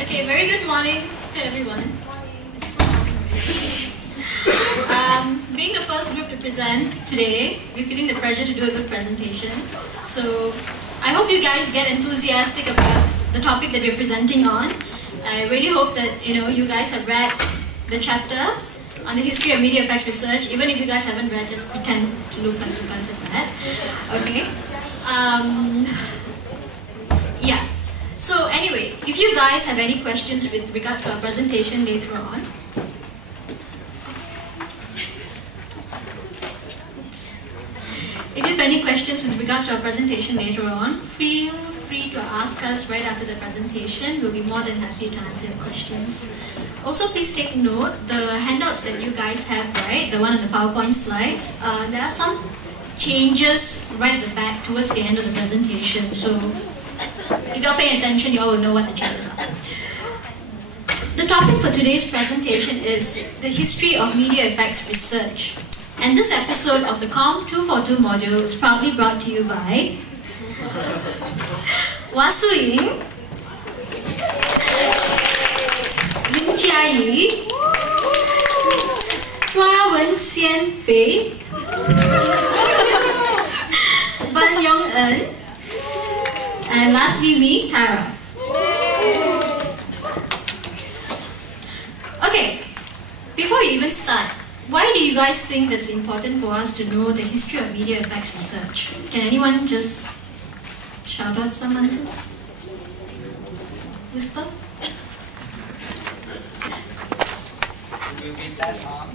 Okay, very good morning to everyone. Being the first group to present today, we're feeling the pressure to do a good presentation. So I hope you guys get enthusiastic about the topic that we're presenting on. I really hope that you guys have read the chapter on the history of media effects research. Even if you guys haven't read, just pretend to look like you guys have read. Okay. Yeah. So anyway, if you guys have any questions with regards to our presentation later on, if you have any questions with regards to our presentation later on, feel free to ask us right after the presentation. We'll be more than happy to answer your questions. Also, please take note, the handouts that you guys have, right, the one on the PowerPoint slides, there are some changes right at the back towards the end of the presentation. So if you're paying attention, you all will know what the changes are. The topic for today's presentation is the history of media effects research. And this episode of the COM242 module is proudly brought to you by Wasu Ying, Lin Jiayi, Zhua Wenxian Fei, Ban Yong En, and lastly me, Tara. Okay, before you even start, why do you guys think that's important for us to know the history of media effects research? Can anyone just shout out some answers? Whisper? Will be less harm.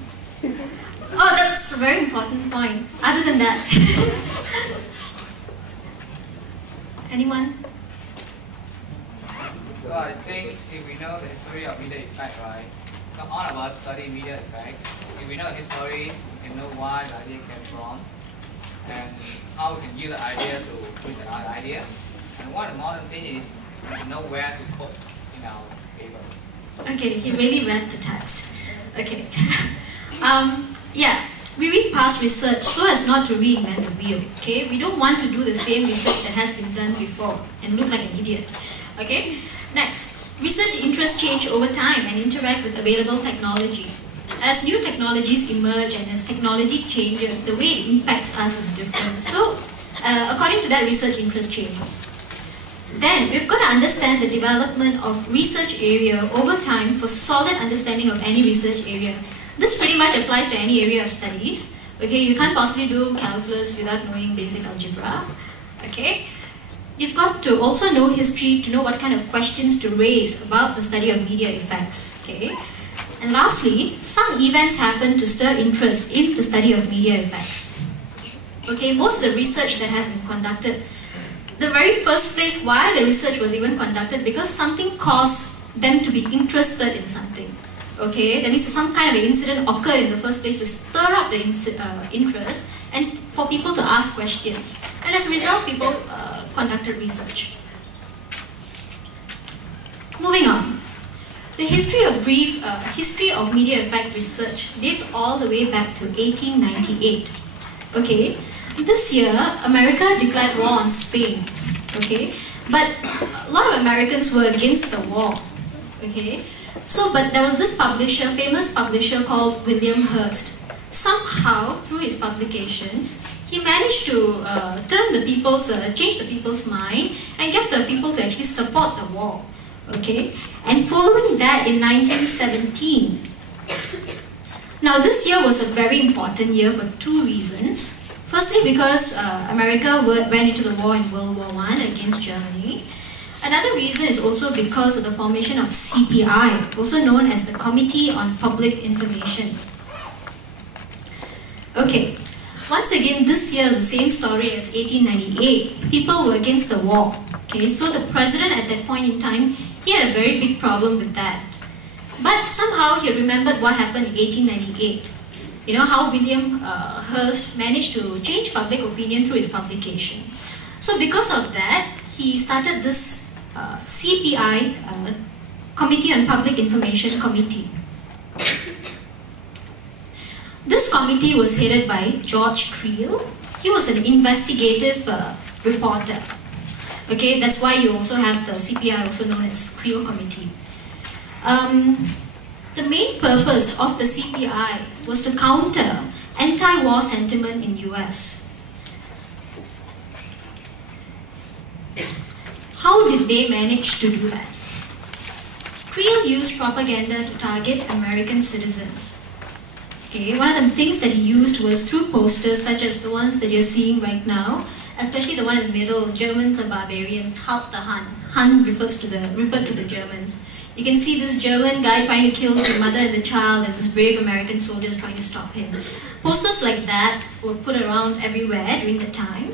Oh, that's a very important point. Other than that, anyone? So I think if we know the history of media effect, right? All of us study media effect. If we know the history, we can know why the idea came from, and how we can use the idea to bring another idea. And one important thing is we can know where to put in our paper. Okay, he really read the text. Okay. Yeah, we read past research so as not to reinvent the wheel. Okay, we don't want to do the same research that has been done before and look like an idiot. Okay. Next. Research interests change over time and interact with available technology. As new technologies emerge and as technology changes, the way it impacts us is different. So, according to that, research interest changes. Then, we've got to understand the development of research area over time for solid understanding of any research area. This pretty much applies to any area of studies. Okay, you can't possibly do calculus without knowing basic algebra. Okay. You've got to also know history to know what kind of questions to raise about the study of media effects. Okay? And lastly, some events happen to stir interest in the study of media effects. Okay, most of the research that has been conducted, the very first place why the research was even conducted, because something caused them to be interested in something. Okay, that means some kind of an incident occurred in the first place to stir up the interest and for people to ask questions. And as a result, people conducted research. Moving on. The history of media effect research dates all the way back to 1898. Okay, this year America declared war on Spain. Okay, but a lot of Americans were against the war. Okay, but there was this publisher, famous publisher called William Hearst. Somehow, through his publications, he managed to change the people's mind and get the people to actually support the war. Okay, and following that, in 1917. Now, this year was a very important year for two reasons. Firstly, because America went into the war in World War I against Germany. Another reason is also because of the formation of CPI, also known as the Committee on Public Information. Okay, once again, this year, the same story as 1898. People were against the war. Okay, so the president at that point in time, he had a very big problem with that. But somehow he remembered what happened in 1898. You know, how William Hearst managed to change public opinion through his publication. So because of that, he started this CPI, Committee on Public Information Committee. This committee was headed by George Creel, He was an investigative reporter. Okay, that's why you also have the CPI, also known as CREO Committee. The main purpose of the CPI was to counter anti-war sentiment in US. How did they manage to do that? Creel used propaganda to target American citizens. Okay, one of the things that he used was through posters such as the ones that you're seeing right now, especially the one in the middle, Germans are barbarians, halt the Hun. Hun referred to the Germans. You can see this German guy trying to kill the mother and the child, and this brave American soldiers trying to stop him. Posters like that were put around everywhere during the time.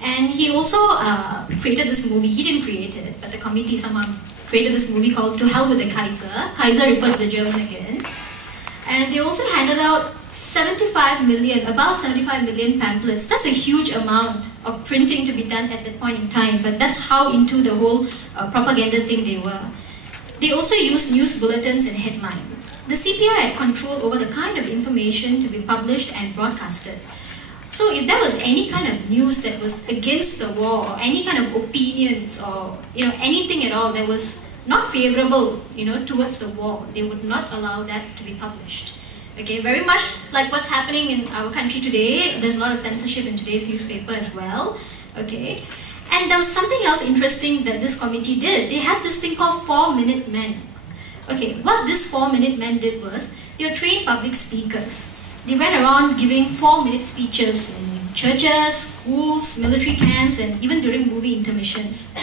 And he also created this movie. He didn't create it, but the committee somehow created this movie called To Hell with the Kaiser. Kaiser referred to the German again. And they also handed out about 75 million pamphlets. That's a huge amount of printing to be done at that point in time, but that's how into the whole propaganda thing they were. They also used news bulletins and headlines. The CPI had control over the kind of information to be published and broadcasted. So if there was any kind of news that was against the war, or any kind of opinions, or anything at all that was not favorable, towards the war, they would not allow that to be published. Okay, very much like what's happening in our country today. There's a lot of censorship in today's newspaper as well. Okay, and there was something else interesting that this committee did. They had this thing called 4-minute men. Okay, what this 4-minute men did was they were trained public speakers. They went around giving 4-minute speeches in churches, schools, military camps, and even during movie intermissions.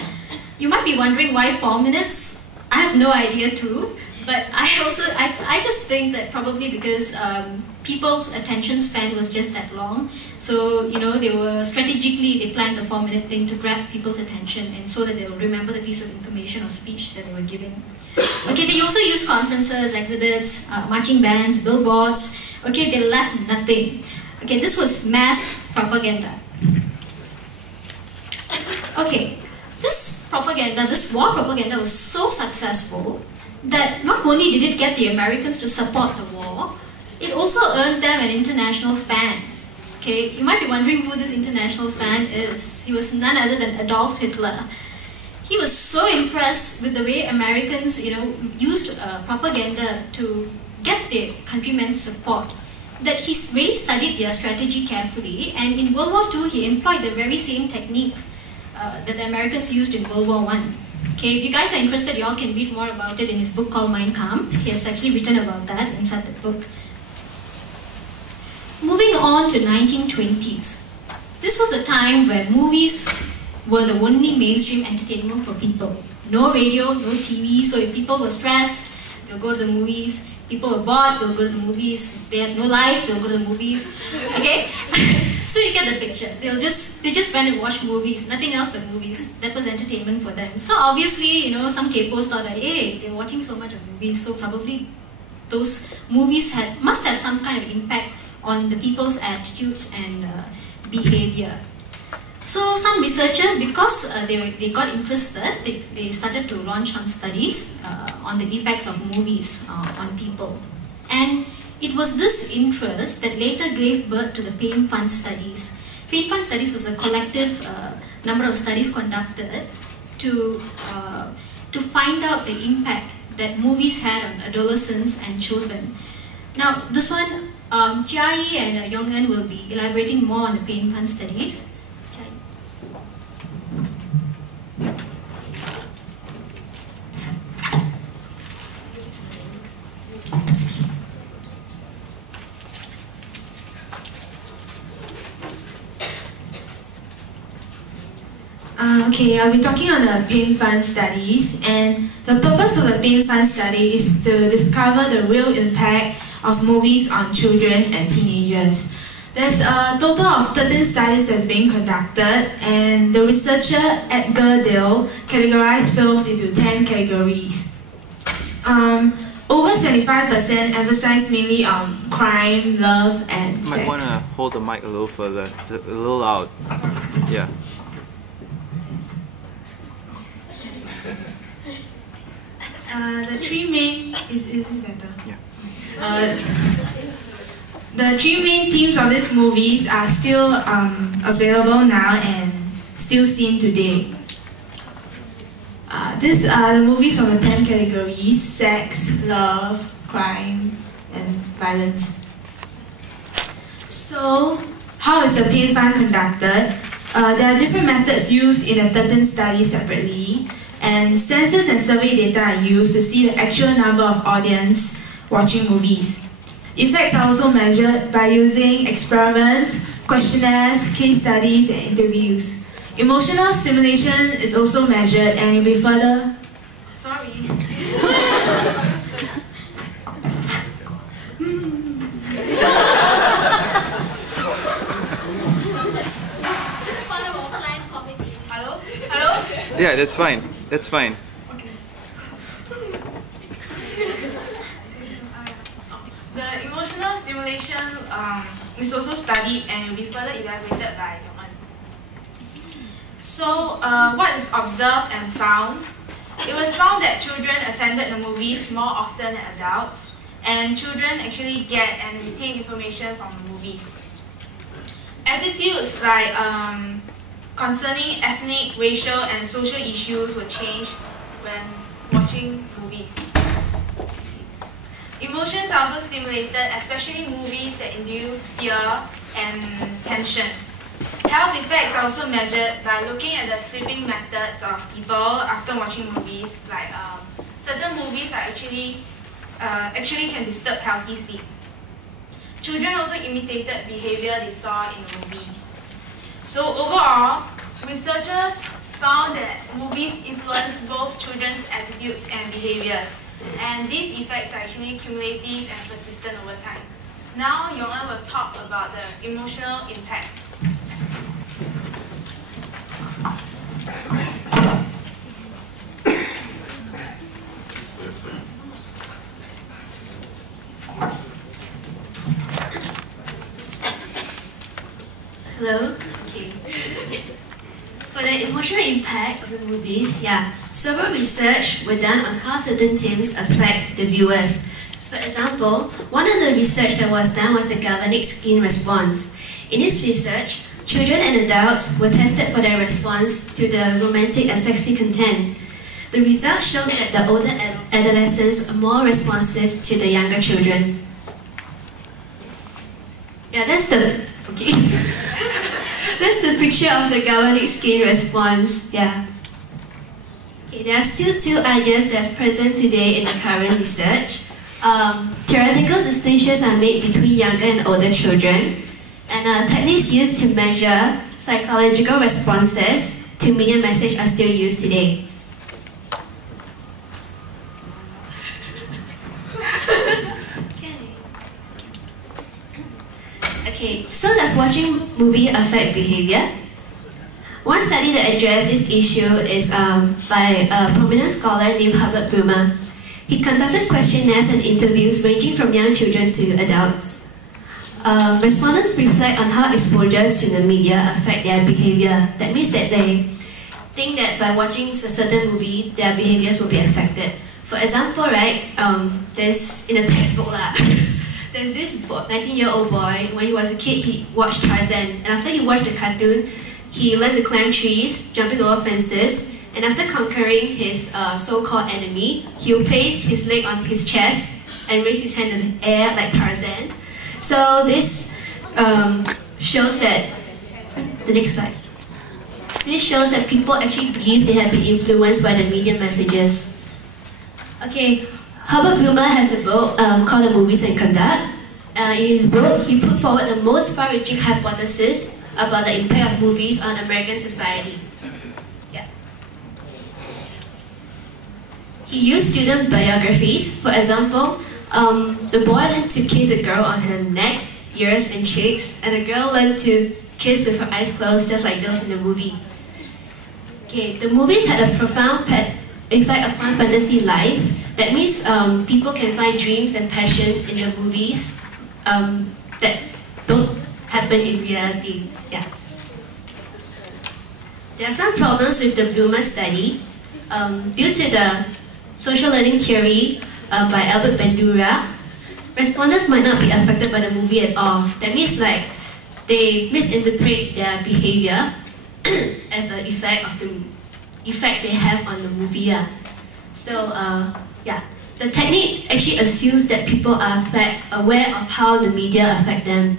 You might be wondering why 4 minutes? I have no idea too, but I just think that probably because people's attention span was just that long. So, they planned the 4-minute thing to grab people's attention and so that they will remember the piece of information or speech that they were giving. Okay, they also used conferences, exhibits, marching bands, billboards. Okay, they left nothing. Okay, this was mass propaganda. Okay, this war propaganda was so successful that not only did it get the Americans to support the war, it also earned them an international fan. Okay, you might be wondering who this international fan is. He was none other than Adolf Hitler. He was so impressed with the way Americans, used propaganda to get their countrymen's support that he really studied their strategy carefully, and in World War II he employed the very same technique that the Americans used in World War I. Okay, if you guys are interested, you all can read more about it in his book called Mein Kampf. He has actually written about that inside the book. Moving on to 1920s. This was the time where movies were the only mainstream entertainment for people. No radio, no TV, so if people were stressed, they'll go to the movies. People were bored, they'll go to the movies. They had no life, they'll go to the movies. Okay? So you get the picture. They just went and watched movies, nothing else but movies. That was entertainment for them. So obviously, some K-pos thought that, hey, they're watching so much of movies, so probably those movies must have some kind of impact on the people's attitudes and behavior. So some researchers, because they got interested, they started to launch some studies on the effects of movies on people. And it was this interest that later gave birth to the Pain Fund studies. Pain Fund studies was a collective number of studies conducted to find out the impact that movies had on adolescents and children. Now, this one, Chia-Yi and Yong-En will be elaborating more on the Pain Fund studies. Okay, I'll be talking on the Pain Fund studies, and the purpose of the Pain Fund study is to discover the real impact of movies on children and teenagers. There's a total of 13 studies that's being conducted, and the researcher Edgar Dale categorized films into 10 categories. Over 75% emphasize mainly on crime, love, and sex. You might want to hold the mic a little further. It's a little loud. Yeah. The three main is it better? Yeah. The three main themes of these movies are still available now and still seen today. These are the movies from the 10 categories: sex, love, crime, and violence. So, how is the pain fund conducted? There are different methods used in the 13 studies separately, and census and survey data are used to see the actual number of audience watching movies. Effects are also measured by using experiments, questionnaires, case studies, and interviews. Emotional stimulation is also measured and will be further... Sorry. Hello? Hello? Yeah, that's fine. That's fine. Okay. The emotional stimulation is also studied and will be further elaborated by Yong-en. So, what is observed and found? It was found that children attended the movies more often than adults, and children actually get and retain information from the movies. Attitudes like concerning ethnic, racial, and social issues will change when watching movies. Emotions are also stimulated, especially movies that induce fear and tension. Health effects are also measured by looking at the sleeping methods of people after watching movies. Like certain movies are actually can disturb healthy sleep. Children also imitated behavior they saw in the movies. So overall, researchers found that movies influence both children's attitudes and behaviors, and these effects are actually cumulative and persistent over time. Now, Yong-en will talk about the emotional impact. Hello? Okay. For the emotional impact of the movies, several research were done on how certain themes affect the viewers. For example, one of the research that was done was the galvanic skin response. In this research, children and adults were tested for their response to the romantic and sexy content. The result shows that the older adolescents are more responsive to the younger children. Yeah, that's the that's the picture of the galvanic skin response. Yeah. Okay, there are still two ideas that's present today in the current research. Theoretical distinctions are made between younger and older children, and techniques used to measure psychological responses to media message are still used today. Okay, so does watching movie affect behavior? One study that addressed this issue is by a prominent scholar named Herbert Blumer. He conducted questionnaires and interviews ranging from young children to adults. Respondents reflect on how exposure to the media affect their behavior. That means that they think that by watching a certain movie, their behaviors will be affected. For example, right, there's in a textbook there's this 19-year-old boy. When he was a kid, he watched Tarzan, and after he watched the cartoon, he learned to climb trees, jumping over fences, and after conquering his so-called enemy, he will place his leg on his chest and raise his hand in the air like Tarzan. So this shows that, the next slide. This shows that people actually believe they have been influenced by the media messages. Okay, Herbert Blumer has a book called The Movies and Conduct. In his book, he put forward the most far-reaching hypothesis about the impact of movies on American society. Yeah. He used student biographies. For example, the boy learned to kiss a girl on her neck, ears, and cheeks, and the girl learned to kiss with her eyes closed, just like those in the movie. Okay, the movies had a profound effect upon fantasy life. That means people can find dreams and passion in the movies that don't happen in reality. Yeah. There are some problems with the Blumer study. Due to the social learning theory by Albert Bandura, respondents might not be affected by the movie at all. That means like they misinterpret their behavior as an effect of the effect they have on the movie. So the technique actually assumes that people are aware of how the media affect them.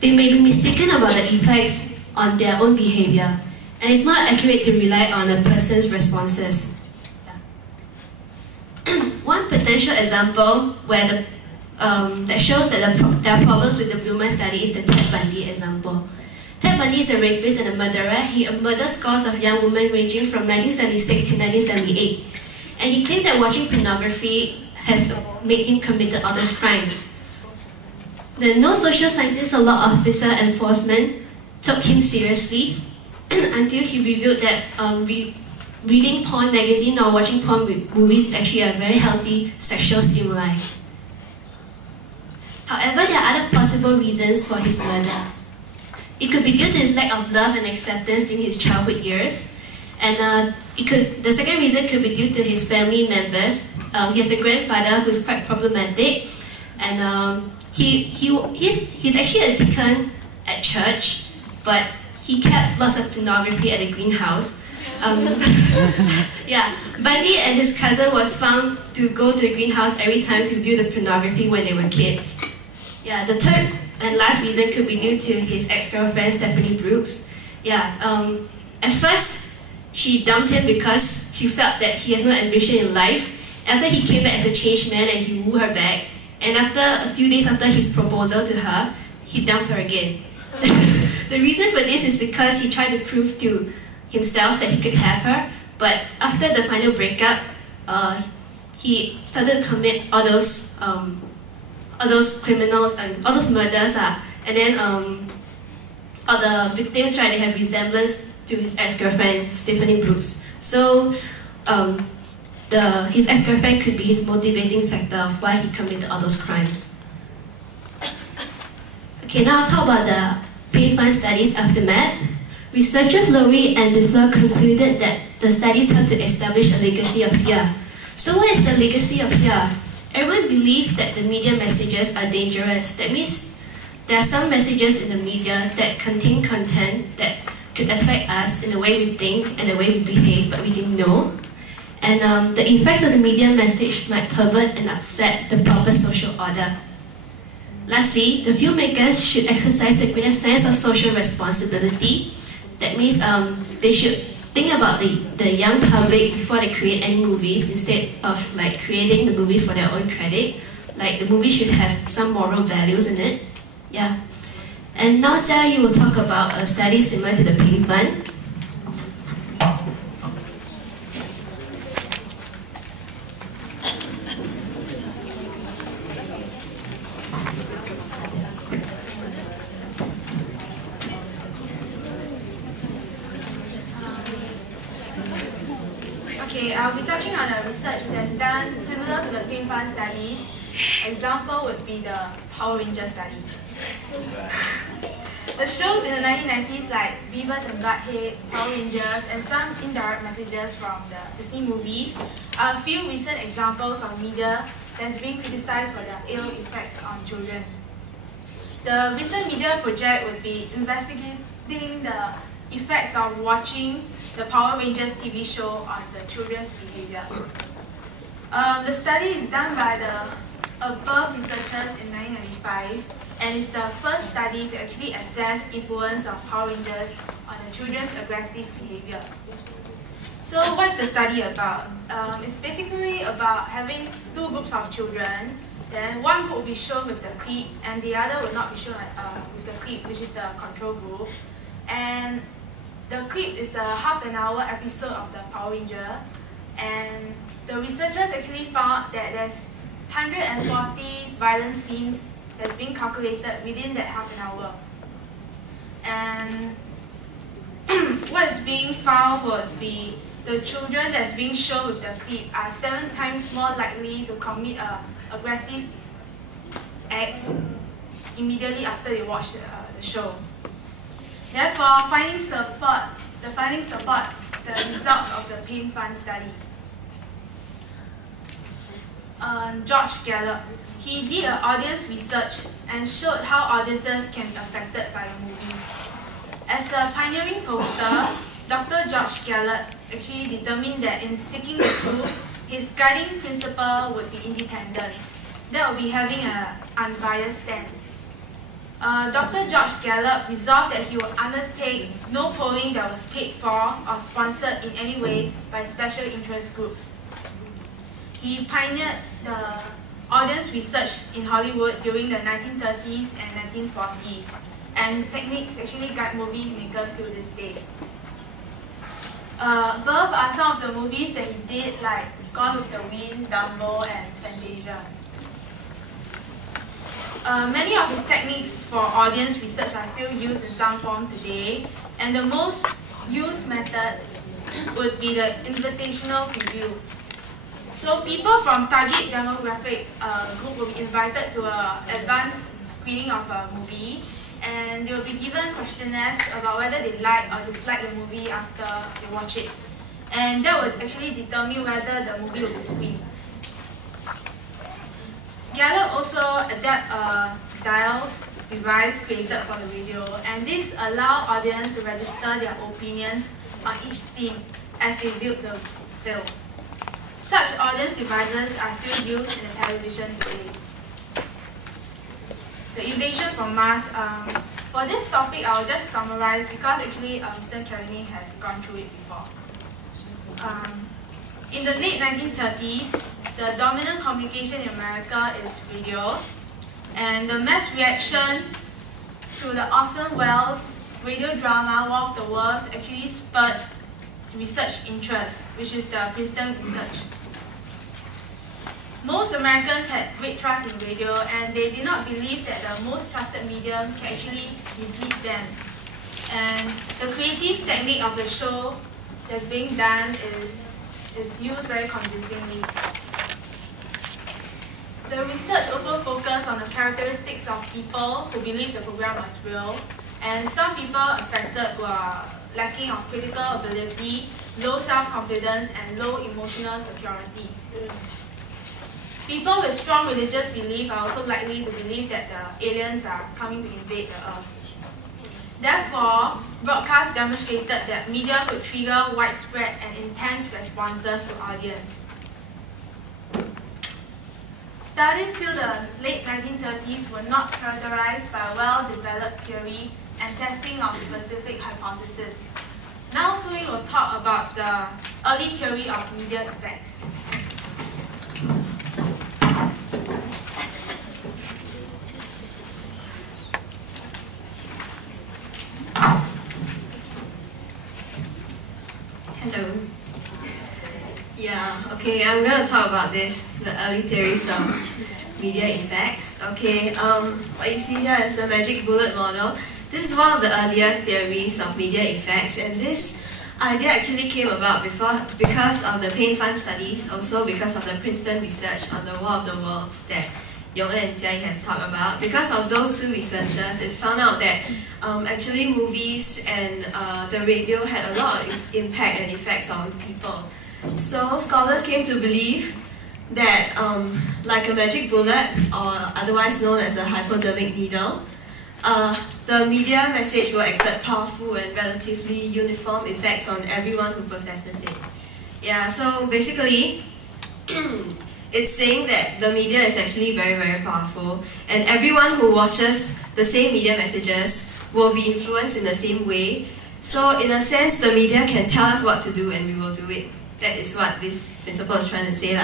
They may be mistaken about the effects on their own behavior, and it's not accurate to rely on a person's responses. One potential example where that shows that there are problems with the Blumer study is the Ted Bundy example. Ted Bundy is a rapist and a murderer. He murdered scores of young women ranging from 1976 to 1978. And he claimed that watching pornography has made him commit all those crimes. The no social scientist or law officer enforcement took him seriously until he revealed that reading porn magazine or watching porn movies is actually a very healthy sexual stimuli. However, there are other possible reasons for his murder. It could be due to his lack of love and acceptance in his childhood years. And the second reason could be due to his family members. He has a grandfather who is quite problematic, and he's actually a deacon at church, but he kept lots of pornography at the greenhouse. Bundy and his cousin was found to go to the greenhouse every time to view the pornography when they were kids. The third and last reason could be due to his ex-girlfriend Stephanie Brooks. At first, she dumped him because she felt that he has no ambition in life. After he came back as a changed man and he wooed her back, and after a few days after his proposal to her, he dumped her again. The reason for this is because he tried to prove to himself that he could have her, but after the final breakup, he started to commit all those criminals and all those murders, and then all the victims, they have resemblance to his ex-girlfriend Stephanie Brooks. So his ex-girlfriend could be his motivating factor of why he committed all those crimes. Okay, now I'll talk about the pain fund studies aftermath. Researchers Lowry and DeFleur concluded that the studies have to establish a legacy of fear. So what is the legacy of fear? Everyone believes that the media messages are dangerous. That means there are some messages in the media that contain content that could affect us in the way we think and the way we behave, but we didn't know. And the effects of the media message might pervert and upset the proper social order. Lastly, the filmmakers should exercise a greater sense of social responsibility. That means they should think about the young public before they create any movies, instead of creating the movies for their own credit. The movie should have some moral values in it. And now Jia Yu will talk about a study similar to the pain fund. Okay, I'll be touching on a research that's done similar to the pain fund studies. Example would be the Power Rangers study. The shows in the 1990s like Beavis and Butthead, Power Rangers, and some indirect messages from the Disney movies are a few recent examples of media that's being criticized for their ill effects on children. The recent media project would be investigating the effects of watching the Power Rangers TV show on the children's behavior. The study is done by the above researchers in 1995, and it's the first study to actually assess influence of Power Rangers on the children's aggressive behavior. So what's the study about? It's basically about having two groups of children. Then one group will be shown with the clip, and the other will not be shown with the clip, which is the control group. And the clip is a half-an-hour episode of the Power Ranger, and the researchers actually found that there's 140 violent scenes that's being calculated within that half an hour. And what is being found would be the children that's being shown with the clip are 7 times more likely to commit aggressive acts immediately after they watch the show. Therefore, the findings support the results of the pain fund study. George Gallup, he did an audience research and showed how audiences can be affected by the movies. As a pioneering pollster, Dr. George Gallup actually determined that in seeking the truth, his guiding principle would be independence. That would be having an unbiased stand. Dr. George Gallup resolved that he would undertake no polling that was paid for or sponsored in any way by special interest groups. He pioneered the audience research in Hollywood during the 1930s and 1940s, and his techniques actually guide movie makers to this day. Above are some of the movies that he did, like Gone with the Wind, Dumbo, and Fantasia. Many of his techniques for audience research are still used in some form today, and the most used method would be the invitational preview. So people from target demographic group will be invited to an advanced screening of a movie, and they will be given questionnaires about whether they like or dislike the movie after they watch it. And that would actually determine whether the movie will be screened. Gallup also adapt dials device created for the radio, and this allow audience to register their opinions on each scene as they viewed the film. Such audience devices are still used in the television today. The invasion from Mars. For this topic, I'll just summarize because actually Mr. Karenin has gone through it before. In the late 1930s, the dominant communication in America is radio, and the mass reaction to the Orson Welles radio drama War of the Worlds actually spurred research interest, which is the Princeton research. Most Americans had great trust in radio, and they did not believe that the most trusted medium can actually mislead them. And the creative technique of the show that's being done is used very convincingly. The research also focused on the characteristics of people who believed the program was real, and some people affected were lacking of critical ability, low self-confidence, and low emotional security. People with strong religious belief are also likely to believe that the aliens are coming to invade the Earth. Therefore, broadcasts demonstrated that media could trigger widespread and intense responses to audience. Studies till the late 1930s were not characterized by a well-developed theory and testing of specific hypotheses. Now, Sui will talk about the early theory of media effects. Hello. Yeah, okay, I'm going to talk about this, the early theories of media effects. Okay, what you see here is the magic bullet model. This is one of the earliest theories of media effects, and this idea actually came about because of the pain fund studies, also because of the Princeton research on the War of the Worlds that Yong and Jia has talked about. Because of those two researchers, it found out that actually movies and the radio had a lot of impact and effects on people. So scholars came to believe that like a magic bullet, or otherwise known as a hypodermic needle, the media message will exert powerful and relatively uniform effects on everyone who possesses it. Yeah, so basically, it's saying that the media is actually very, very powerful, and everyone who watches the same media messages will be influenced in the same way. So in a sense, the media can tell us what to do and we will do it. That is what this principle is trying to say.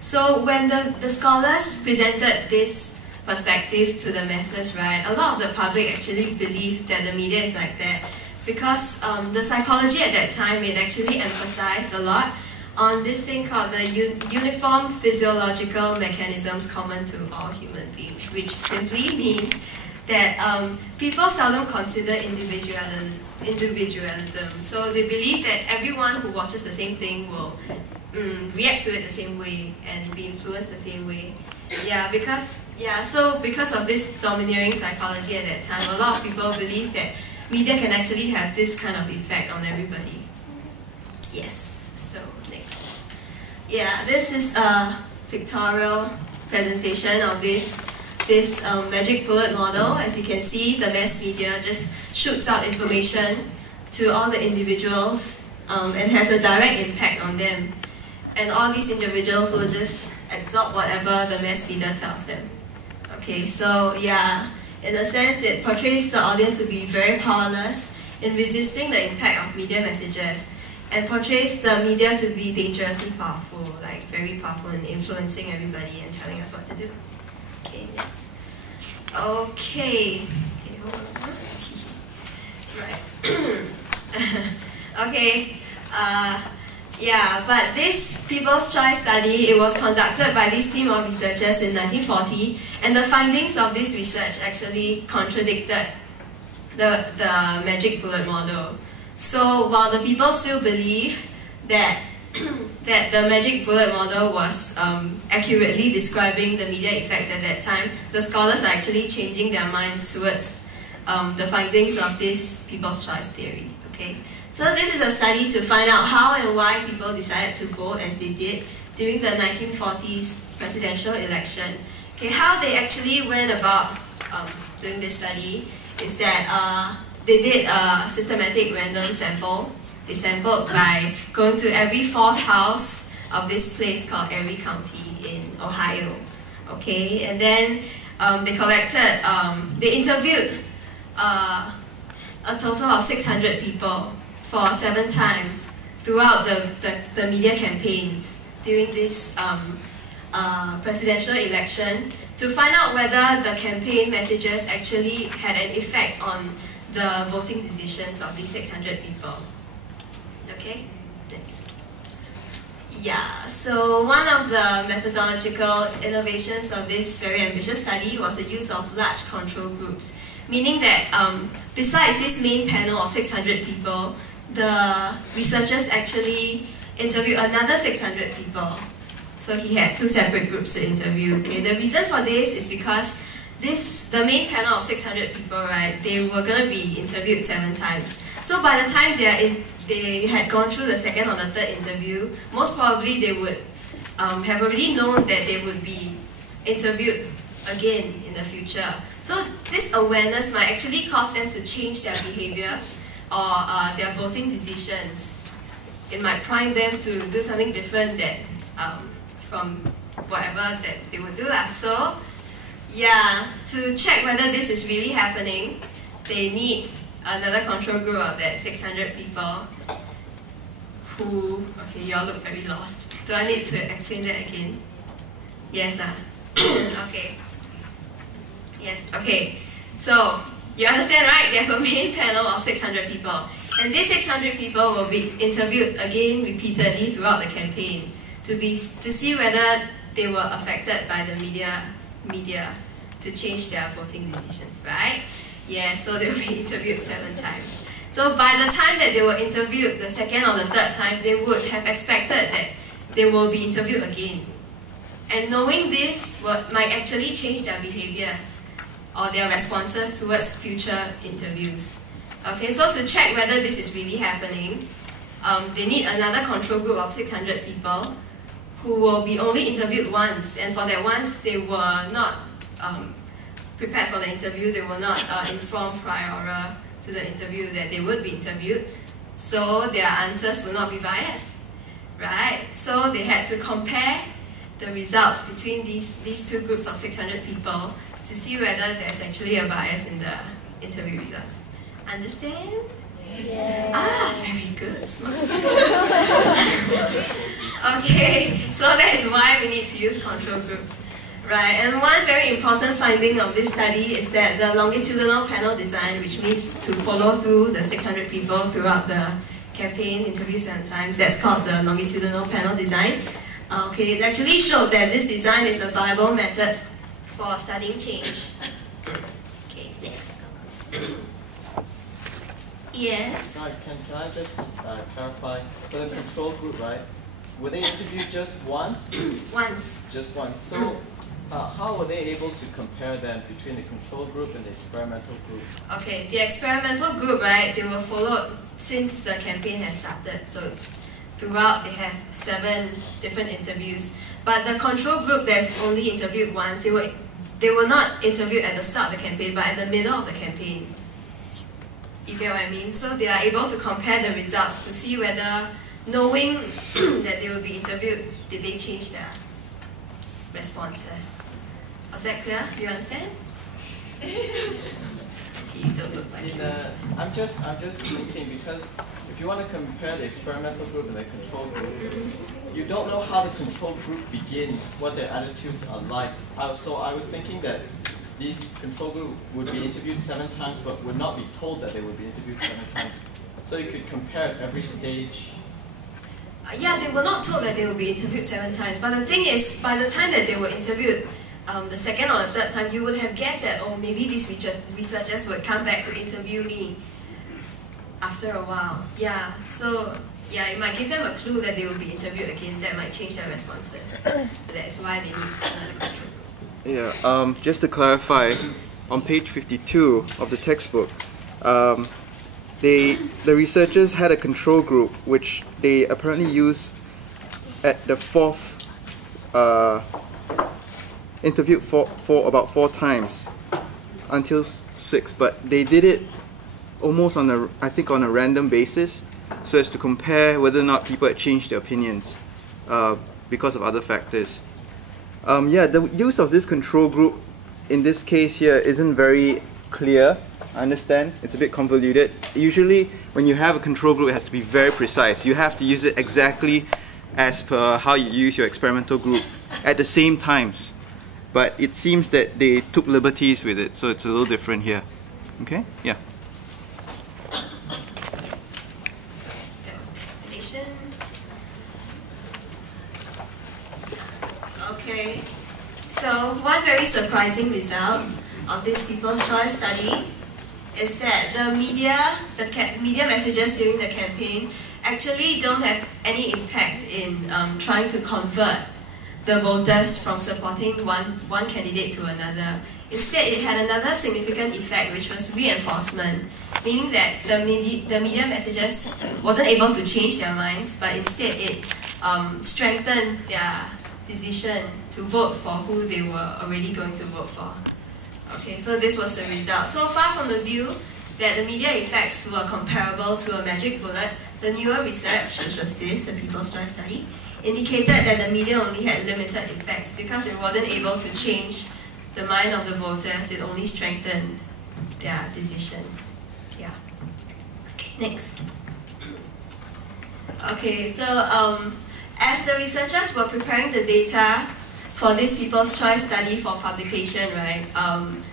So when the scholars presented this perspective to the masses, right, a lot of the public actually believed that the media is like that because the psychology at that time, it actually emphasized a lot on this thing called the uniform physiological mechanisms common to all human beings, which simply means that people seldom consider individualism. So they believe that everyone who watches the same thing will react to it the same way and be influenced the same way. So because of this domineering psychology at that time, a lot of people believe that media can actually have this kind of effect on everybody. Yes, so next. Yeah, this is a pictorial presentation of this magic bullet model. As you can see, the mass media just shoots out information to all the individuals and has a direct impact on them. And all these individuals will just absorb whatever the mass media tells them. Okay, so yeah, in a sense, it portrays the audience to be very powerless in resisting the impact of media messages, and portrays the media to be dangerously powerful, like very powerful in influencing everybody and telling us what to do. Okay, next. Okay, hold on. Right. Okay. Yeah, but this People's Choice study, it was conducted by this team of researchers in 1940, and the findings of this research actually contradicted the magic bullet model. So while the people still believe that that the magic bullet model was accurately describing the media effects at that time, the scholars are actually changing their minds towards the findings of this People's Choice theory. Okay. So this is a study to find out how and why people decided to vote as they did during the 1940s presidential election. Okay, how they actually went about doing this study is that they did a systematic random sample. They sampled by going to every fourth house of this place called Erie County in Ohio. Okay, and then they interviewed a total of 600 people for 7 times throughout the media campaigns during this presidential election to find out whether the campaign messages actually had an effect on the voting decisions of these 600 people. Okay, next. Yeah, so one of the methodological innovations of this very ambitious study was the use of large control groups, meaning that besides this main panel of 600 people, the researchers actually interviewed another 600 people. So he had 2 separate groups to interview. Okay, the reason for this is because the main panel of 600 people, right, they were going to be interviewed 7 times. So by the time they had gone through the second or the third interview, most probably they would have already known that they would be interviewed again in the future. So this awareness might actually cause them to change their behavior or their voting decisions. It might prime them to do something different from whatever that they would do. So yeah, to check whether this is really happening, they need another control group of that 600 people who, okay, you all look very lost. Do I need to explain that again? Yes, okay. Yes, okay. So, you understand, right? They have a main panel of 600 people. And these 600 people will be interviewed again repeatedly throughout the campaign to see whether they were affected by the media to change their voting decisions, right? Yeah, so they will be interviewed 7 times. So by the time that they were interviewed the second or the third time, they would have expected that they will be interviewed again. And knowing this might actually change their behaviors or their responses towards future interviews. Okay, so to check whether this is really happening, they need another control group of 600 people who will be only interviewed once, and for that once they were not prepared for the interview, they were not informed prior to the interview that they would be interviewed, so their answers will not be biased, right? So they had to compare the results between these 2 groups of 600 people to see whether there's actually a bias in the interview results. Understand? Yeah. Ah, very good. Okay, so that is why we need to use control groups. Right, and one very important finding of this study is that the longitudinal panel design, which means to follow through the 600 people throughout the campaign, interview 7 times, that's called the longitudinal panel design. Okay, it actually showed that this design is a viable method for studying change. Okay, next. Yes? Can I just clarify? For the control group, right? Were they interviewed just once? Once. Just once. So, how were they able to compare them between the control group and the experimental group? Okay, the experimental group, right, they were followed since the campaign has started. So it's throughout, they have 7 different interviews. But the control group that's only interviewed once, they were not interviewed at the start of the campaign, but at the middle of the campaign. You get what I mean? So they are able to compare the results to see whether, knowing that they will be interviewed, did they change their responses. Was that clear? Do you understand? You don't look like you understand. I'm just thinking, because if you want to compare the experimental group and the control group, you don't know how the control group begins, what their attitudes are like. So I was thinking that these control group would be interviewed 7 times, but would not be told that they would be interviewed 7 times. So you could compare at every stage. Yeah, they were not told that they would be interviewed 7 times. But the thing is, by the time that they were interviewed, the second or the third time, you would have guessed that, oh, maybe these researchers would come back to interview me after a while. Yeah, so yeah, it might give them a clue that they will be interviewed again. That might change their responses. That's why they need another control. Yeah, just to clarify, on page 52 of the textbook, the researchers had a control group which they apparently used at the 4th, interviewed for about 4 times until 6, but they did it almost on a random basis, so as to compare whether or not people had changed their opinions because of other factors. Yeah, the use of this control group in this case here isn't very clear. I understand it's a bit convoluted. Usually when you have a control group, it has to be very precise. You have to use it exactly as per how you use your experimental group at the same times. But it seems that they took liberties with it, so it's a little different here. Okay? Yeah. Yes. So that was the explanation. Okay. So one very surprising result of this People's Choice study is that the media messages during the campaign actually don't have any impact in trying to convert the voters from supporting one candidate to another. Instead, it had another significant effect, which was reinforcement, meaning that the media messages wasn't able to change their minds, but instead it strengthened their decision to vote for who they were already going to vote for. Okay, so this was the result. So far from the view that the media effects were comparable to a magic bullet, the newer research, which was this, the People's Choice study, indicated that the media only had limited effects because it wasn't able to change the mind of the voters, it only strengthened their decision. Yeah. Okay, next. Okay, so as the researchers were preparing the data for this People's Choice study for publication, right,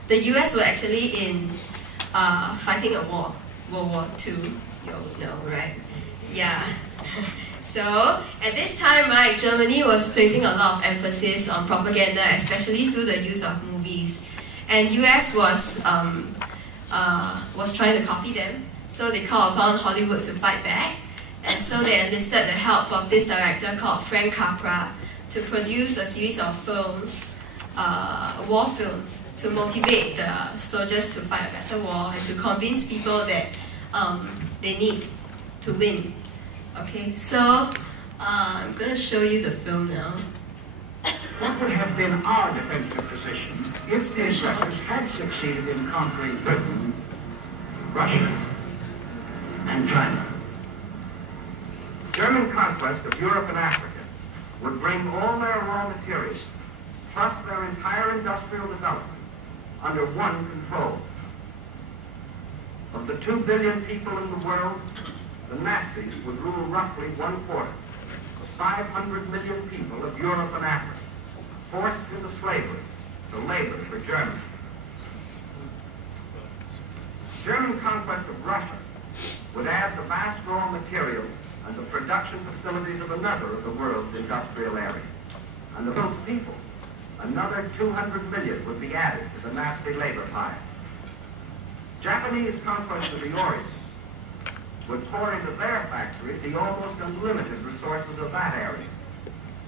the US were actually in fighting a war, World War II, you know, right? Yeah. So at this time, right, Germany was placing a lot of emphasis on propaganda, especially through the use of movies, and US was trying to copy them. So they called upon Hollywood to fight back, and so they enlisted the help of this director called Frank Capra to produce a series of films, war films, to motivate the soldiers to fight a better war and to convince people that they need to win. Okay, so I'm going to show you the film now. What would have been our defensive position if the Instructor had succeeded in conquering Britain, Russia, and China? German conquest of Europe and Africa would bring all their raw materials, plus their entire industrial development, under one control. Of the 2 billion people in the world, the Nazis would rule roughly 1/4, the 500 million people of Europe and Africa, forced into slavery to labor for Germany. German conquest of Russia would add the vast raw materials and the production facilities of another of the world's industrial areas. And of those people, another 200 million would be added to the Nazi labor pile. Japanese conquest of the Orient would pour into their factories the almost unlimited resources of that area.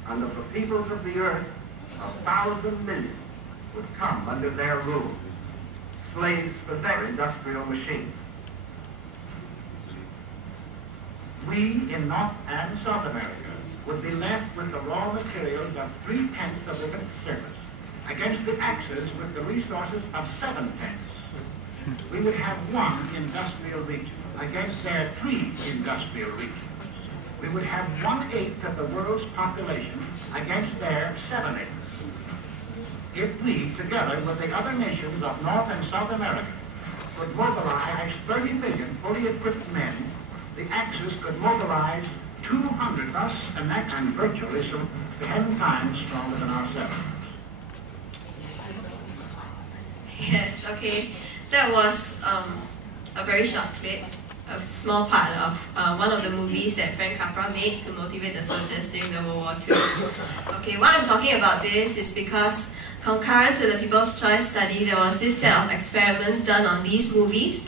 And of the peoples of the earth, 1,000 million would come under their rule, slaves for their industrial machines. We in North and South America would be left with the raw materials of 3/10 of the surface, against the Axis with the resources of 7/10. We would have one industrial region against their 3 industrial regions. We would have 1/8 of the world's population against their 7/8. If we, together with the other nations of North and South America, could mobilize 30 million fully equipped men, the Axis could mobilize 200 us, and virtually 10 times stronger than ourselves. Yes, okay. That was a very short clip, a small part of one of the movies that Frank Capra made to motivate the soldiers during the World War II. Okay, why I'm talking about this is because concurrent to the People's Choice study, there was this set of experiments done on these movies.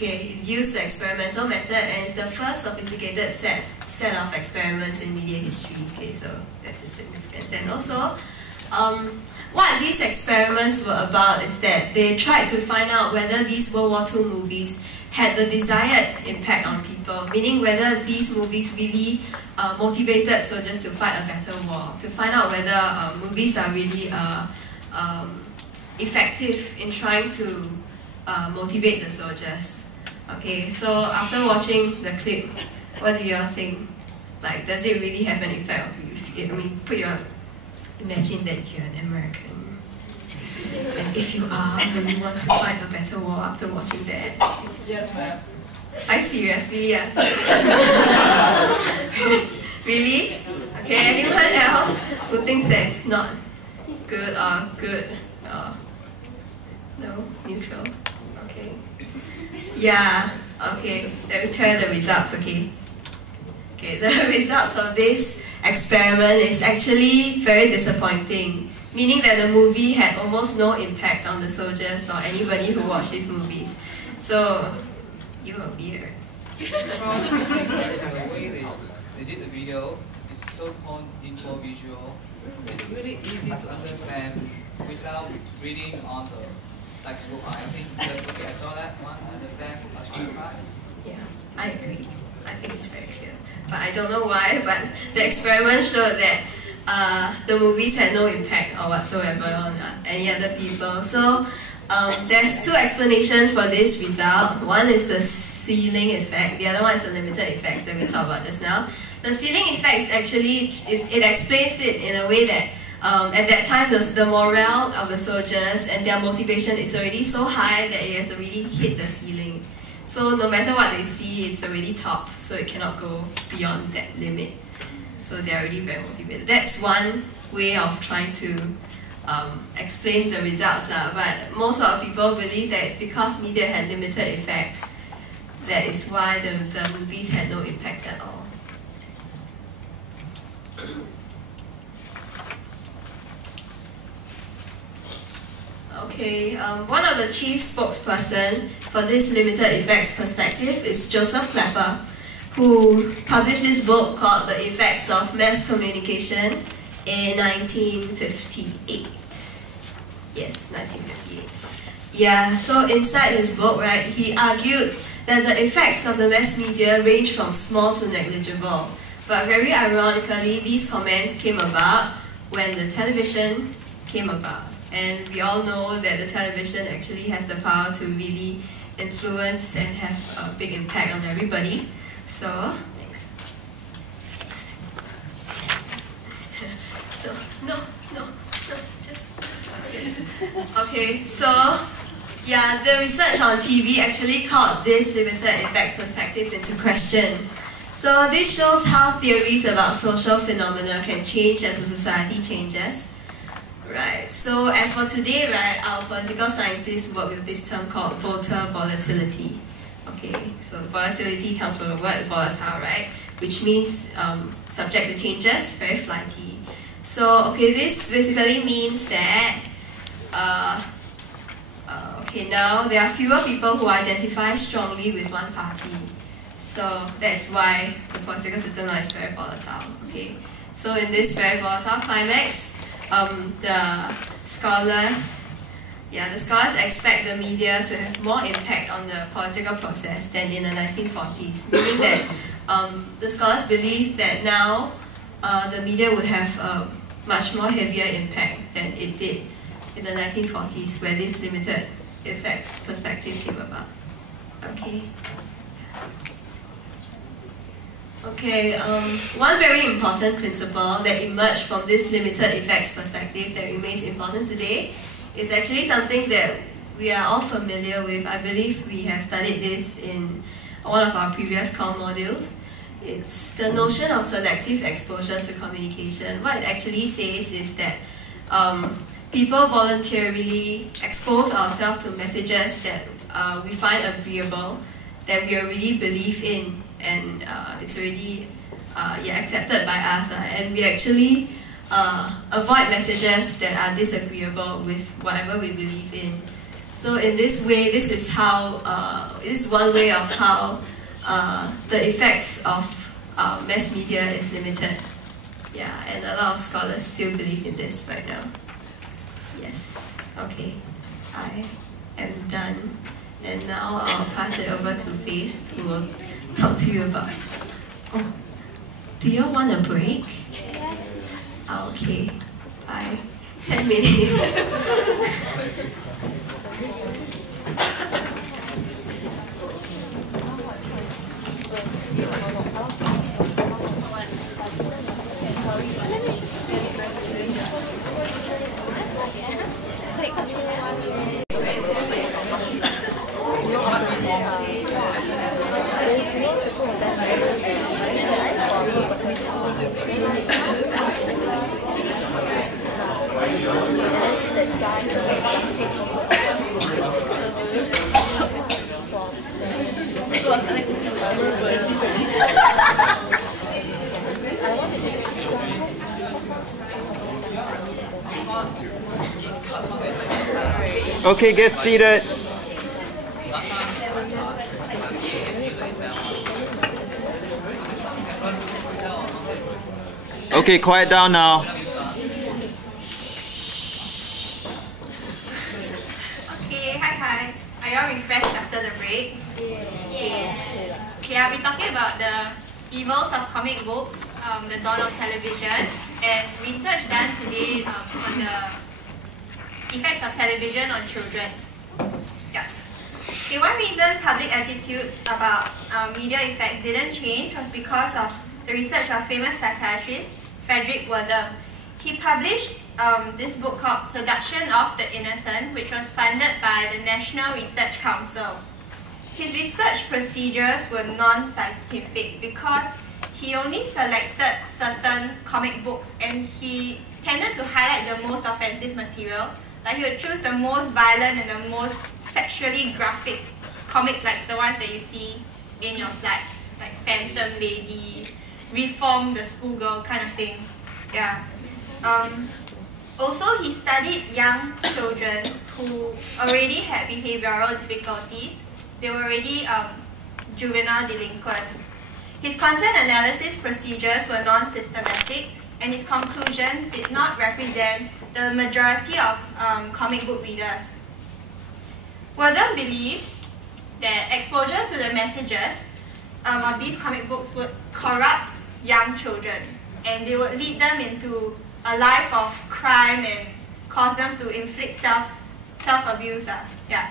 It used the experimental method, and it's the first sophisticated set of experiments in media history. Okay, so that's its significance. And also, what these experiments were about is that they tried to find out whether these World War II movies had the desired impact on people, meaning whether these movies really motivated soldiers to fight a better war, to find out whether movies are really effective in trying to motivate the soldiers. Okay, so after watching the clip, what do you all think? Like, does it really have an effect on you? I mean, imagine that you're an American. And if you are, will you want to fight a better war after watching that? Yes, ma'am. Are you serious? Really? Really? Okay, anyone else who thinks that it's not good or good? No? Neutral? Okay. Yeah, okay. Let me tell you the results, okay? Okay, the results of this experiment is actually very disappointing, meaning that the movie had almost no impact on the soldiers or anybody who watched these movies. So, you are weird. Well, the way they did the video is so-called info visual. It's really easy to understand without reading on the textbook. I think okay, I saw that one, I understand. Yeah, I agree. I think it's very clear. But I don't know why, but the experiment showed that the movies had no impact or whatsoever on any other people. So there's 2 explanations for this result. One is the ceiling effect, the other one is the limited effects that we talked about just now. The ceiling effect is actually, it explains it in a way that at that time the morale of the soldiers and their motivation is already so high that it has already hit the ceiling. So no matter what they see, it's already top, so it cannot go beyond that limit. So they're already very motivated. That's one way of trying to explain the results. But most of the people believe that it's because media had limited effects. That is why the movies had no impact at all. Okay, one of the chief spokesperson for this limited effects perspective is Joseph Clapper, who published this book called The Effects of Mass Communication in 1958. Yes, 1958. Yeah, so inside his book, right, he argued that the effects of the mass media range from small to negligible. But very ironically, these comments came about when the television came about. And we all know that the television actually has the power to really influence and have a big impact on everybody. So, next. So, no, just this. Okay, so, yeah, the research on TV actually called this limited effects perspective into question. So this shows how theories about social phenomena can change as a society changes. Right, so as for today, right, our political scientists work with this term called voter volatility. Okay, so volatility comes from the word volatile, right, which means subject to changes, very flighty. So, okay, this basically means that, okay, now there are fewer people who identify strongly with one party. So that's why the political system now is very volatile. Okay, so in this very volatile climax, the scholars expect the media to have more impact on the political process than in the 1940s, meaning that the scholars believe that now the media would have a much more heavier impact than it did in the 1940s, where this limited effects perspective came about. Okay. Okay, one very important principle that emerged from this limited effects perspective that remains important today is actually something that we are all familiar with. I believe we have studied this in one of our previous core modules. It's the notion of selective exposure to communication. What it actually says is that people voluntarily expose ourselves to messages that we find agreeable, that we already believe in, and it's already accepted by us, and we actually avoid messages that are disagreeable with whatever we believe in. So in this way, this is how this is one way of how the effects of mass media is limited. Yeah, and a lot of scholars still believe in this right now. Yes. Okay. I am done. And now I'll pass it over to Faith, who will talk to you about... Oh, do you all want a break? Okay, 10 minutes. Okay, get seated. Okay, quiet down now. Okay, hi. Are y'all refreshed after the break? Yeah. Okay, I'll be talking about the evils of comic books, the dawn of television, and research done today on the effects of television on children. Yeah. Okay, one reason public attitudes about media effects didn't change was because of the research of famous psychiatrist Frederick Wertham. He published this book called Seduction of the Innocent, which was funded by the National Research Council. His research procedures were non-scientific because he only selected certain comic books and he tended to highlight the most offensive material. Like he would choose the most violent and the most sexually graphic comics, like the ones that you see in your slides, like Phantom Lady, Reform the Schoolgirl kind of thing. Yeah. Also, he studied young children who already had behavioral difficulties. They were already juvenile delinquents. His content analysis procedures were non-systematic, and his conclusions did not represent the majority of comic book readers. Wertham believed that exposure to the messages of these comic books would corrupt young children, and they would lead them into a life of crime and cause them to inflict self-abuse. Yeah.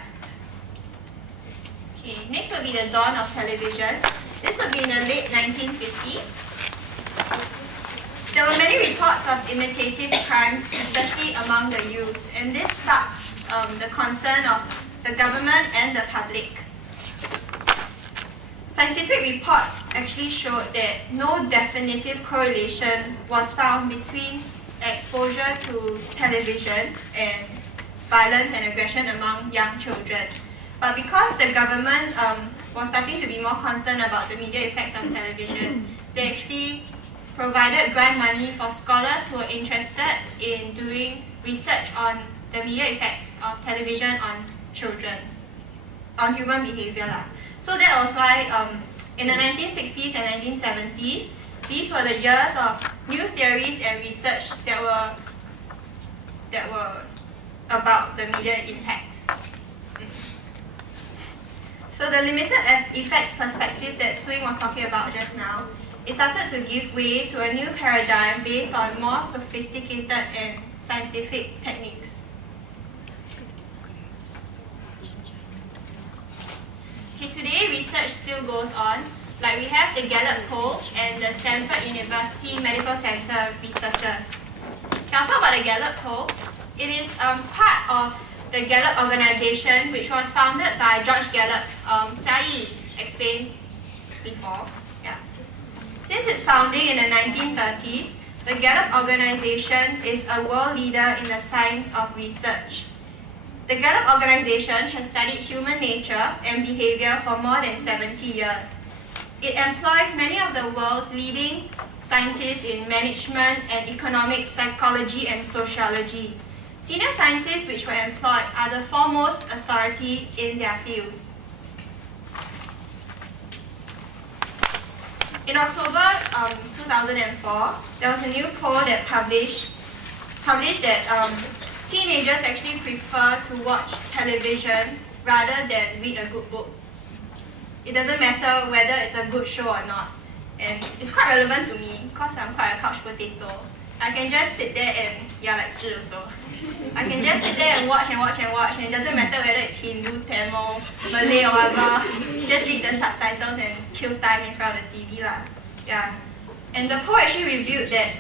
Okay, next would be the dawn of television. This would be in the late 1950s. There were many reports of imitative crimes, especially among the youth, and this sparked the concern of the government and the public. Scientific reports actually showed that no definitive correlation was found between exposure to television and violence and aggression among young children. But because the government was starting to be more concerned about the media effects of television, they actually provided grant money for scholars who were interested in doing research on the media effects of television on children, on human behavior. So that was why in the 1960s and 1970s, these were the years of new theories and research that were about the media impact. So the limited effects perspective that Swing was talking about just now, it started to give way to a new paradigm based on more sophisticated and scientific techniques. Okay, today research still goes on. Like we have the Gallup poll and the Stanford University Medical Center researchers. Okay, I'll talk about the Gallup poll. It is part of the Gallup organization, which was founded by George Gallup. Jia explained before. Yeah. Since its founding in the 1930s, the Gallup organization is a world leader in the science of research. The Gallup organization has studied human nature and behavior for more than 70 years. It employs many of the world's leading scientists in management and economics, psychology, and sociology. Senior scientists which were employed are the foremost authority in their fields. In October 2004, there was a new poll that published that teenagers actually prefer to watch television rather than read a good book. It doesn't matter whether it's a good show or not. And it's quite relevant to me because I'm quite a couch potato. I can just sit there and, like Zhi also. I can just sit there and watch and watch and watch, and it doesn't matter whether it's Hindu, Tamil, Malay or whatever. Just read the subtitles and kill time in front of the TV lah. Yeah. And the poll actually revealed that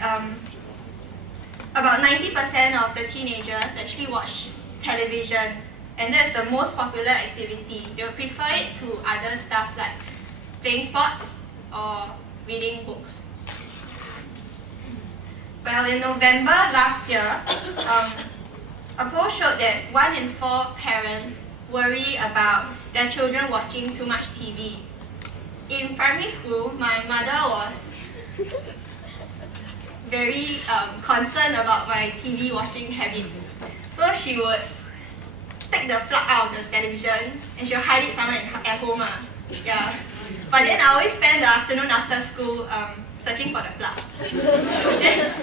about 90% of the teenagers actually watch television, and that's the most popular activity. They'll prefer it to other stuff like playing sports or reading books. Well, in November last year, a poll showed that 1 in 4 parents worry about their children watching too much TV. In primary school, my mother was very concerned about my TV watching habits. So she would take the plug out of the television and she'll hide it somewhere at home. Yeah. But then I always spend the afternoon after school searching for the plug. Then,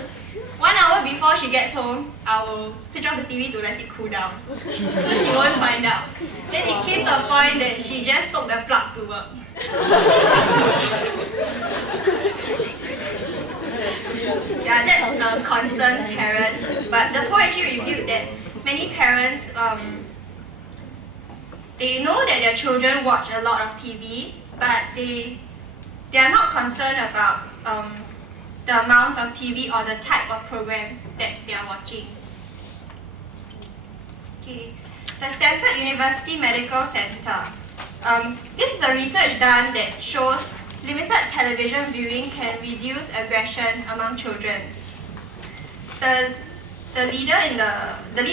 1 hour before she gets home, I will switch off the TV to let it cool down. So she won't find out. Then it came to a point that she just took the plug to work. Yeah, that's a concerned parent. But the poll actually revealed that many parents, they know that their children watch a lot of TV, but they are not concerned about the amount of TV or the type of programs that they are watching. Okay. The Stanford University Medical Center. This is a research done that shows limited television viewing can reduce aggression among children. The lead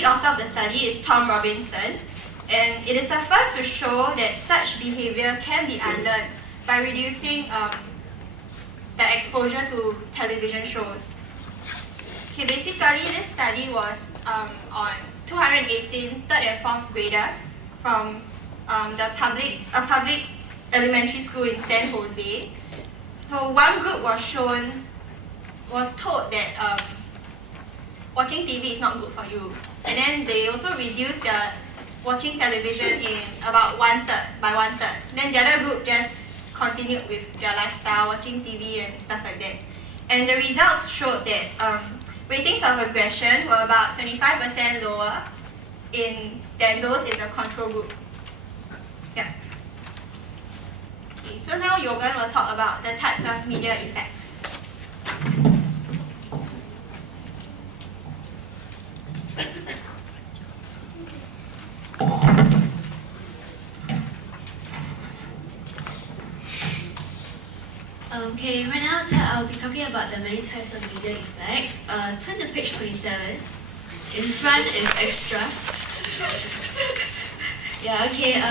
author of the study is Tom Robinson, and it is the first to show that such behavior can be unlearned by reducing the exposure to television shows. Okay, basically this study was on 218 3rd and 4th graders from a public elementary school in San Jose. So one group was told that watching TV is not good for you, and then they also reduced their watching television in about 1/3. Then the other group just continued with their lifestyle, watching TV and stuff like that. And the results showed that ratings of aggression were about 25% lower than those in the control group. Yeah. Okay, so now Yogan will talk about the types of media effects. Okay, right now I'll be talking about the many types of media effects. Turn to page 27. In front is extras. Yeah, okay.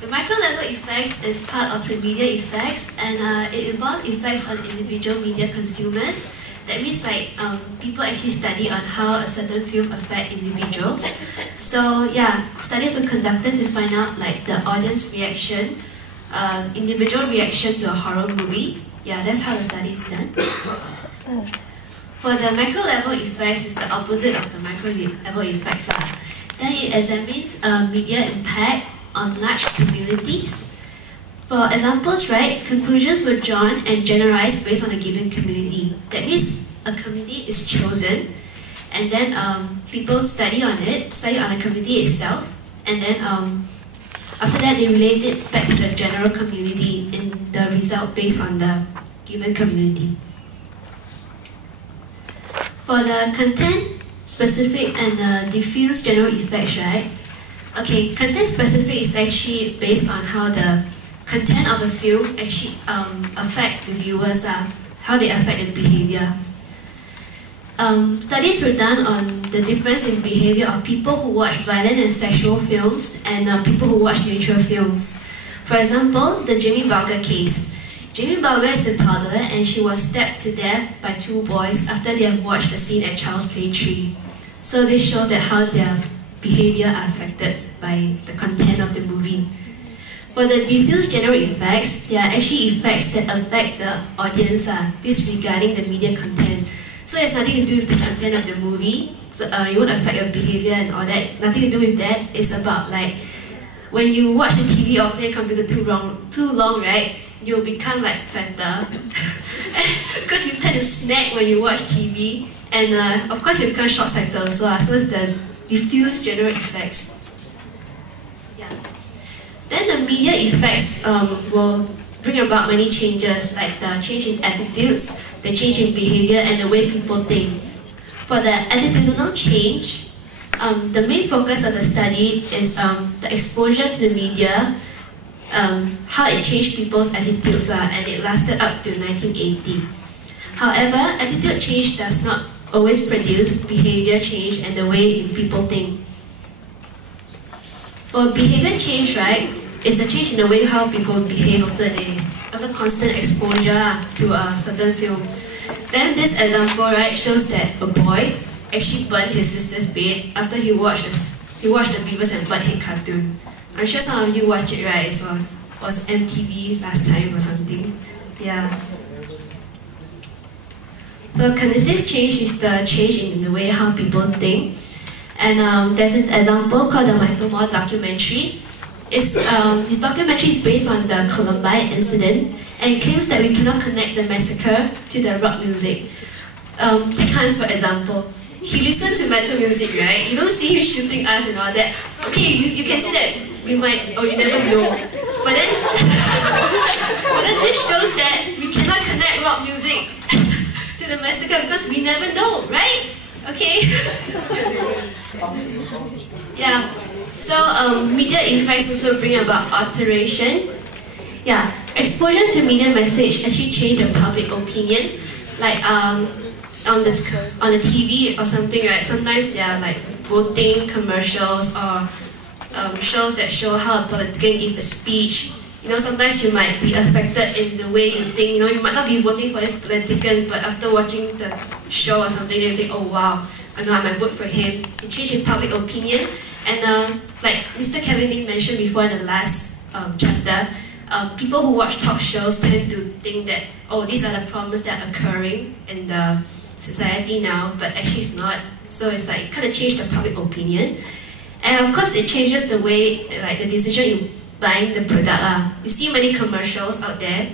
The micro-level effects is part of the media effects, and it involves effects on individual media consumers. That means like people actually study on how a certain film affect individuals. So yeah, studies were conducted to find out like the audience reaction, individual reaction to a horror movie. Yeah, that's how the study is done. For the macro-level effects, it's the opposite of the micro-level effects. Then it examines media impact on large communities. For examples, right, conclusions were drawn and generalized based on a given community. That means a community is chosen, and then people study on it, study on the community itself, and then after that they relate it back to the general community in the result based on the given community. For the content-specific and the diffuse general effects, right? Okay, content-specific is actually based on how the content of a film actually affect the viewers, how they affect the behavior. Studies were done on the difference in behavior of people who watch violent and sexual films and people who watch neutral films. For example, the Jamie Bulger case. Jamie Bulger is a toddler and she was stabbed to death by two boys after they have watched a scene at Child's Play 3. So this shows that how their behavior are affected by the content of the movie. For the diffuse general effects, they are actually effects that affect the audience, disregarding the media content. So it has nothing to do with the content of the movie. So it won't affect your behavior and all that. Nothing to do with that. It's about like when you watch the TV or play a computer too long, right? You'll become like fatter because you tend to snack when you watch TV, and of course you become short-sighted also. So it's the diffuse general effects. Yeah. Then the media effects will bring about many changes, like the change in attitudes, the change in behavior, and the way people think. For the attitudinal change, the main focus of the study is the exposure to the media, how it changed people's attitudes, and it lasted up to 1980. However, attitude change does not always produce behavior change and the way people think. For behavior change, right, it's a change in the way how people behave after constant exposure to a certain film. Then this example, right, shows that a boy actually burned his sister's bed after he watched the Beavis and Butthead cartoon. I'm sure some of you watch it, right? It was MTV last time or something. Yeah. The cognitive change is the change in the way how people think. And there's an example called the Michael Moore documentary. His documentary is based on the Columbine incident and claims that we cannot connect the massacre to the rock music. Take Hans for example. He listens to metal music, right? You don't see him shooting us and all that. Okay, you can say that we might, or you never know. But then, this shows that we cannot connect rock music to the massacre because we never know, right? Okay? Yeah. So media effects also bring about alteration. Yeah, exposure to media message actually change the public opinion. Like on the TV or something, right? Sometimes there are like voting commercials or shows that show how a politician give a speech. You know, sometimes you might be affected in the way you think. You know, you might not be voting for this politician, but after watching the show or something, you think, oh wow, I know I might vote for him. It changes public opinion. And like Mr. Kevin Lee mentioned before in the last chapter, people who watch talk shows tend to think that, oh, these are the problems that are occurring in the society now, but actually it's not. So it's like kind of changed the public opinion. And of course it changes the way, like the decision in buying the product. You see many commercials out there.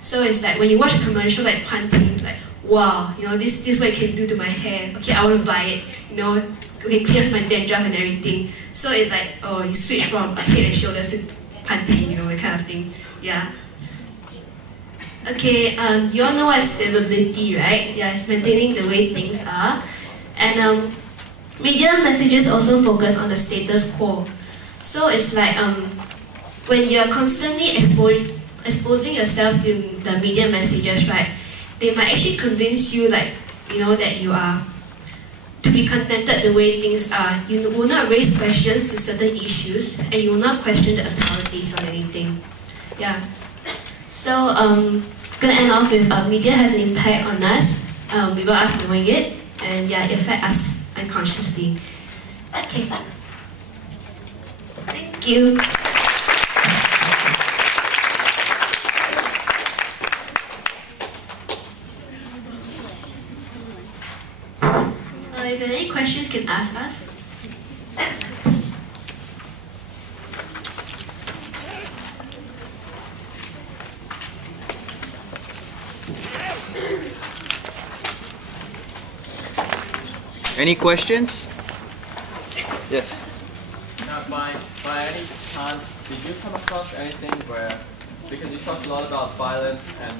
So it's like when you watch a commercial like Pantene, like, wow, you know, this is what it can do to my hair. Okay, I want to buy it. You know, okay, clears my dandruff and everything. So it's like, oh, you switch from Head and Shoulders to Pantene, you know, that kind of thing. Yeah. Okay, you all know what is livability, right? Yeah, it's maintaining the way things are. And media messages also focus on the status quo. So it's like when you're constantly exposing yourself to the media messages, right? They might actually convince you, like, you know, that you are to be contented the way things are. You will not raise questions to certain issues, and you will not question the authorities on anything. Yeah. So gonna end off with media has an impact on us without us knowing it, and yeah, it affects us unconsciously. Okay. Thank you. If you have any questions, you can ask us. Any questions? Yes. Now, by any chance, did you come across anything where, because you talked a lot about violence and